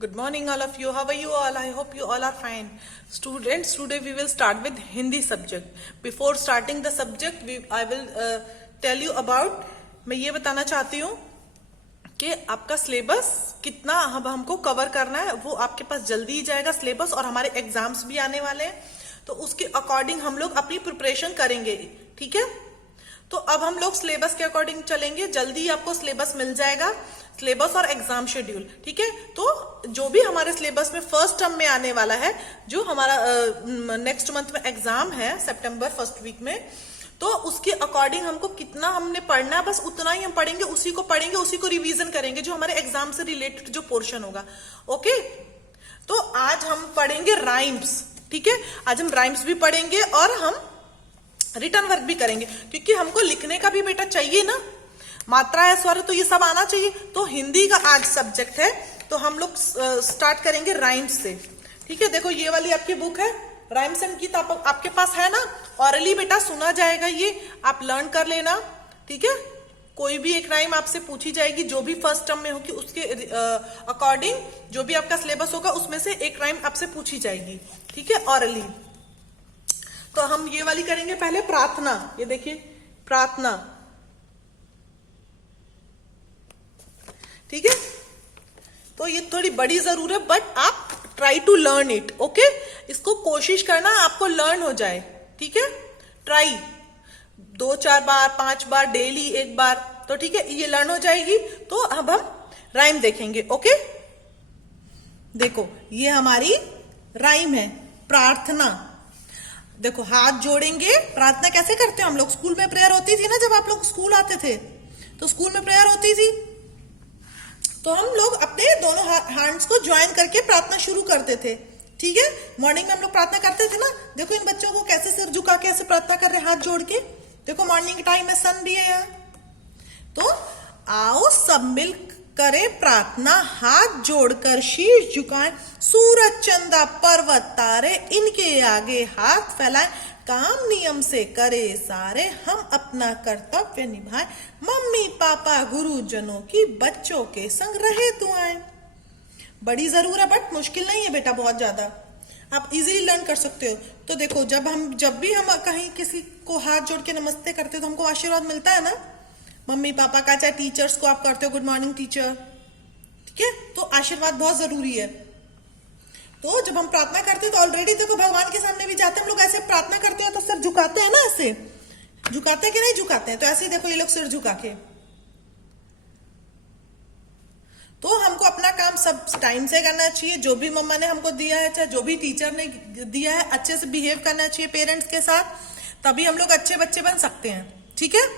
Good morning, all of you. How are you all? I hope you all are fine. Students, today we will start with Hindi subject. Before starting the subject, I will tell you about. मैं ये बताना चाहती हूँ कि आपका syllabus कितना अब हमको कवर करना है, वो आपके पास जल्दी ही जाएगा सिलेबस, और हमारे एग्जाम्स भी आने वाले हैं, तो उसके अकॉर्डिंग हम लोग अपनी प्रिपरेशन करेंगे. ठीक है, तो अब हम लोग सिलेबस के अकॉर्डिंग चलेंगे. जल्दी आपको सिलेबस मिल जाएगा, सिलेबस और एग्जाम शेड्यूल. ठीक है, तो जो भी हमारे सिलेबस में फर्स्ट टर्म में आने वाला है, जो हमारा नेक्स्ट मंथ में एग्जाम है सितंबर फर्स्ट वीक में, तो उसके अकॉर्डिंग हमको कितना हमने पढ़ना है, बस उतना ही हम पढ़ेंगे, उसी को रिवीजन करेंगे, जो हमारे एग्जाम से रिलेटेड जो पोर्शन होगा. ओके, तो आज हम पढ़ेंगे राइम्स. ठीक है, आज हम राइम्स भी पढ़ेंगे और हम रिटर्न वर्क भी करेंगे, क्योंकि हमको लिखने का भी बेटा चाहिए ना, मात्रा है, स्वर, तो ये सब आना चाहिए. तो हिंदी का आज सब्जेक्ट है, तो हम लोग स्टार्ट करेंगे राइम्स से. ठीक है, देखो ये वाली आपकी बुक है राइम्स एंड गीत, आपके पास है ना. ऑरली बेटा सुना जाएगा, ये आप लर्न कर लेना. ठीक है, कोई भी एक राइम आपसे पूछी जाएगी, जो भी फर्स्ट टर्म में होगी उसके अकॉर्डिंग, जो भी आपका सिलेबस होगा उसमें से एक राइम आपसे पूछी जाएगी. ठीक है, ऑरली. तो हम ये वाली करेंगे पहले, प्रार्थना. ये देखिए, प्रार्थना. ठीक है, तो ये थोड़ी बड़ी जरूर है, बट आप try to learn it. Okay, इसको कोशिश करना आपको लर्न हो जाए. ठीक है, ट्राई 2-4 बार 5 बार डेली, एक बार, तो ठीक है, ये लर्न हो जाएगी. तो अब हम राइम देखेंगे. ओके, देखो ये हमारी राइम है, प्रार्थना. देखो हाथ जोड़ेंगे. प्रार्थना कैसे करते हैं हम लोग? स्कूल में प्रेयर होती थी ना, जब आप लोग स्कूल आते थे तो स्कूल में प्रेयर होती थी, तो हम लोग अपने दोनों हैंड्स को ज्वाइन करके प्रार्थना शुरू करते थे. ठीक है, मॉर्निंग में हम लोग प्रार्थना करते थे ना. देखो इन बच्चों को कैसे सिर झुका के ऐसे प्रार्थना कर रहे हैं, हाथ जोड़ के. देखो मॉर्निंग के टाइम में सन भी है यहाँ. तो आओ सब मिल करे प्रार्थना, हाथ जोड़कर शीश झुकाएं, सूरज चंदा पर्वत तारे इनके आगे हाथ फैलाएं, काम नियम से करे सारे, हम अपना कर्तव्य निभाएं, मम्मी पापा गुरुजनों की बच्चों के संग रहे दुआएं. बड़ी जरूर है, बट मुश्किल नहीं है बेटा, बहुत ज्यादा. आप इजीली लर्न कर सकते हो. तो देखो जब भी हम कहीं किसी को हाथ जोड़ के नमस्ते करते हो, तो हमको आशीर्वाद मिलता है ना, मम्मी पापा का, चाहे टीचर्स को आप करते हो गुड मॉर्निंग टीचर. ठीक है, तो आशीर्वाद बहुत जरूरी है. तो जब हम प्रार्थना करते हैं तो ऑलरेडी देखो भगवान के सामने भी जाते हैं हम लोग, ऐसे प्रार्थना करते हैं तो सिर झुकाते हैं ना, ऐसे झुकाते हैं कि नहीं झुकाते हैं? तो ऐसे ही देखो ये लोग सिर झुका के. तो हमको अपना काम सब टाइम से करना चाहिए, जो भी मम्मा ने हमको दिया है, चाहे जो भी टीचर ने दिया है, अच्छे से बिहेव करना चाहिए पेरेंट्स के साथ, तभी हम लोग अच्छे बच्चे बन सकते हैं. ठीक है,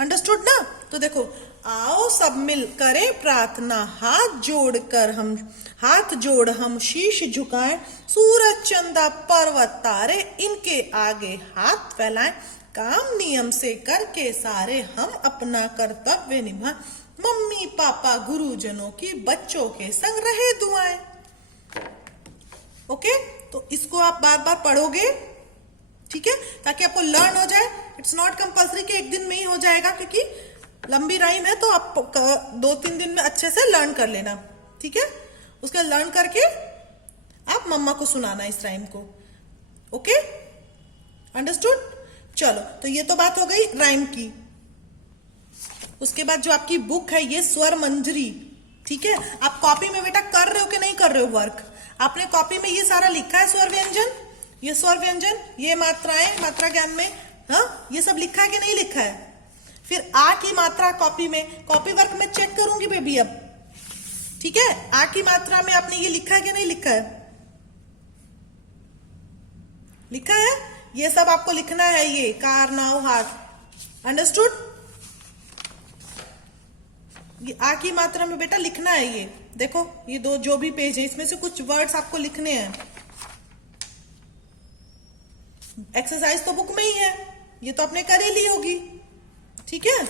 अंडरस्टूड ना. तो देखो आओ सब मिल करे प्रार्थना, हाथ जोड़ हम शीश झुकाएं, सूरज चंदा पर्वत तारे इनके आगे हाथ फैलाएं, काम नियम से करके सारे, हम अपना कर्तव्य निभाएं, मम्मी पापा गुरुजनों की बच्चों के संग रहे दुआएं. ओके, तो इसको आप बार बार पढ़ोगे. ठीक है, ताकि आपको लर्न हो जाए. इट्स नॉट कंपल्सरी कि एक दिन में ही हो जाएगा, क्योंकि लंबी राइम है, तो आप 2-3 दिन में अच्छे से लर्न कर लेना. ठीक है, उसके लर्न करके आप मम्मा को सुनाना इस राइम को. Okay, understood. चलो, तो ये तो बात हो गई राइम की. उसके बाद जो आपकी बुक है ये स्वर मंजरी. ठीक है, आप कॉपी में बेटा कर रहे हो कि नहीं कर रहे हो वर्क? आपने कॉपी में ये सारा लिखा है, स्वर व्यंजन, ये स्वर व्यंजन, ये मात्राएं, मात्रा ज्ञान में, हाँ, ये सब लिखा है कि नहीं लिखा है? फिर आ की मात्रा कॉपी में, कॉपी वर्क में चेक करूंगी बेबी अब. ठीक है, आ की मात्रा में आपने ये लिखा है कि नहीं लिखा है? लिखा है, ये सब आपको लिखना है, ये कार नाव हाथ. अंडरस्टूड. ये आ की मात्रा में बेटा लिखना है. ये देखो ये दो जो भी पेज है, इसमें से कुछ वर्ड्स आपको लिखने हैं. एक्सरसाइज तो बुक में ही है, ये तो आपने कर ही ली होगी. ठीक है,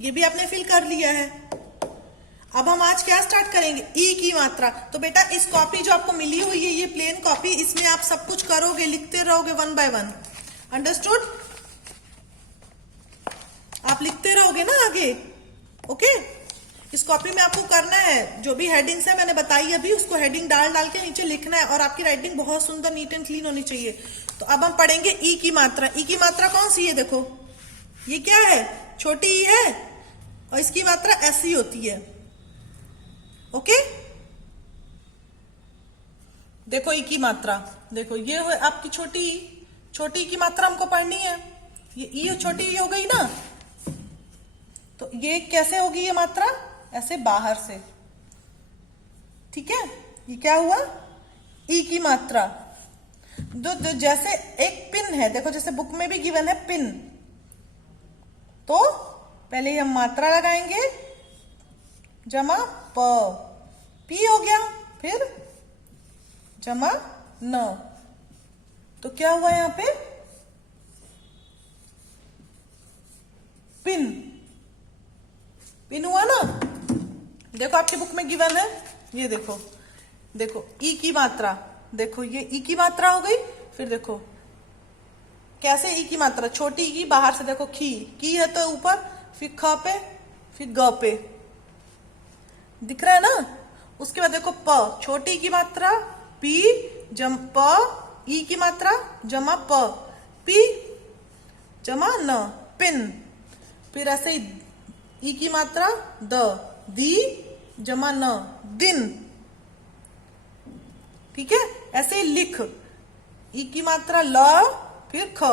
ये भी आपने फिल कर लिया है. अब हम आज क्या स्टार्ट करेंगे? ई की मात्रा. तो बेटा इस कॉपी जो आपको मिली हुई है, ये प्लेन कॉपी, इसमें आप सब कुछ करोगे, लिखते रहोगे 1 by 1. अंडरस्टूड. आप लिखते रहोगे ना आगे. ओके, इस कॉपी में आपको करना है, जो भी हेडिंग्स है मैंने बताई अभी, उसको हेडिंग डाल डाल के नीचे लिखना है, और आपकी राइटिंग बहुत सुंदर नीट एंड क्लीन होनी चाहिए। तो अब हम पढ़ेंगे ई की मात्रा। ई की मात्रा कौन सी है? देखो ये क्या है, छोटी ई है, और इसकी मात्रा ऐसी होती है। ओके, देखो ई की मात्रा, देखो ये हो आपकी छोटी ई। छोटी ई की मात्रा हमको पढ़नी है। ये ई छोटी ई हो गई ना, तो ये कैसे होगी ये मात्रा? ऐसे बाहर से। ठीक है, ये क्या हुआ? ई की मात्रा। जैसे एक पिन है, देखो जैसे बुक में भी गिवन है पिन, तो पहले हम मात्रा लगाएंगे, जमा प, पी हो गया, फिर जमा न, तो क्या हुआ यहां पे? पिन। पिन हुआ ना। देखो आपकी बुक में गिवन है, ये देखो, देखो ई की मात्रा, देखो ये ई की मात्रा हो गई। फिर देखो कैसे ई की मात्रा, छोटी ई बाहर से, देखो खी, की है तो ऊपर, फिर ख पे, फिर ग पे, दिख रहा है ना। उसके बाद देखो प, छोटी की मात्रा, पी जम प, ई की मात्रा जमा प, पी जमा न, पिन। फिर ऐसे ही ई की मात्रा द, दी जमा न, दिन। ठीक है, ऐसे ही लिख, ई की मात्रा ल, फिर ख,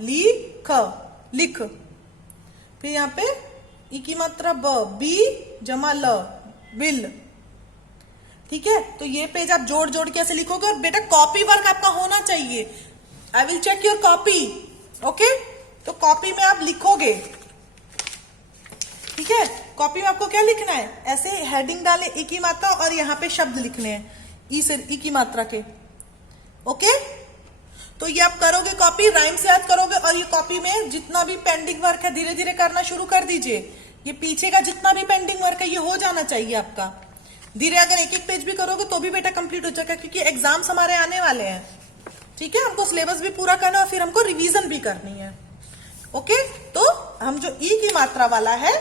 ली ख, लिख। फिर यहाँ पे ई की मात्रा ब, बी जमा ल, बिल। ठीक है, तो ये पेज आप जोड़ जोड़ के ऐसे लिखोगे, और बेटा कॉपी वर्क आपका होना चाहिए। I will check your copy. Okay, तो कॉपी में आप लिखोगे। ठीक है, कॉपी में आपको क्या लिखना है? ऐसे हेडिंग डाले ई की मात्रा, और यहाँ पे शब्द लिखने हैं ई से, ई की मात्रा के। ओके, तो ये आप करोगे, कॉपी राइम से याद करोगे, और ये कॉपी में जितना भी पेंडिंग वर्क है धीरे धीरे करना शुरू कर दीजिए। ये पीछे का जितना भी पेंडिंग वर्क है ये हो जाना चाहिए आपका। धीरे अगर एक एक पेज भी करोगे तो भी बेटा कंप्लीट हो जाएगा, क्योंकि एग्जाम्स हमारे आने वाले हैं। ठीक है, हमको सिलेबस भी पूरा करना है, और फिर हमको रिवीजन भी करनी है। ओके, तो हम जो ई की मात्रा वाला है,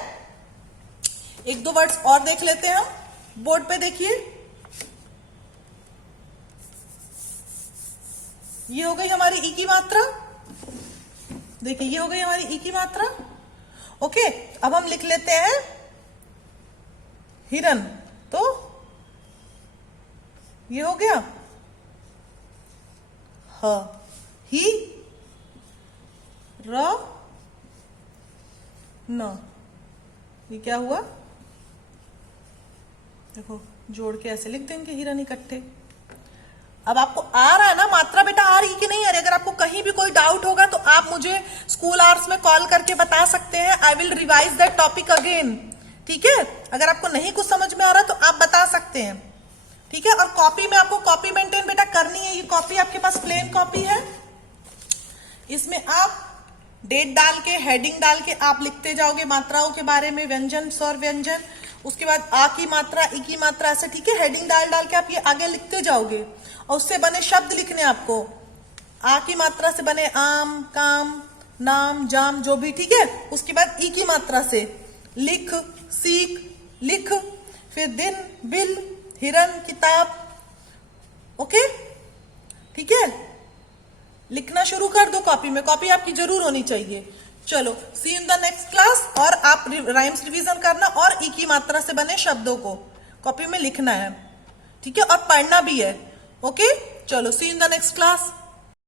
एक दो वर्ड्स और देख लेते हैं हम। बोर्ड पे देखिए, ये हो गई हमारी ई की मात्रा। देखिए ये हो गई हमारी ई की मात्रा। ओके, अब हम लिख लेते हैं हिरन, तो ये हो गया ह, ही, र, न। ये क्या हुआ? देखो जोड़ के ऐसे लिख देंगे हिरन इकट्ठे। अब आपको आ रहा है ना मात्रा बेटा, आ रही कि नहीं आ रही? अगर आपको कहीं भी कोई डाउट होगा तो आप मुझे स्कूल आवर्स में कॉल करके बता सकते हैं। I will revise that topic again. ठीक है, अगर आपको नहीं कुछ समझ में आ रहा तो आप बता सकते हैं। ठीक है, और कॉपी में आपको कॉपी मेंटेन बेटा करनी है। ये कॉपी आपके पास प्लेन कॉपी है, इसमें आप डेट डाल के, हेडिंग डाल के आप लिखते जाओगे मात्राओं के बारे में, व्यंजन, स्वर व्यंजन, उसके बाद आ की मात्रा, ई की मात्रा, ऐसे। ठीक है, हेडिंग डाल डाल के आप ये आगे लिखते जाओगे, और उससे बने शब्द लिखने आपको। आ की मात्रा से बने आम, काम, नाम, जाम, जो भी। ठीक है, उसके बाद ई की मात्रा से लिख, सीख, लिख, फिर दिन, बिल, हिरन, किताब। ओके, ठीक है, लिखना शुरू कर दो कॉपी में। कॉपी आपकी जरूर होनी चाहिए। चलो, सी इन द नेक्स्ट क्लास। और आप राइम्स रिवीजन करना, और ई की मात्रा से बने शब्दों को कॉपी में लिखना है। ठीक है, और पढ़ना भी है। ओके, चलो, सी इन द नेक्स्ट क्लास।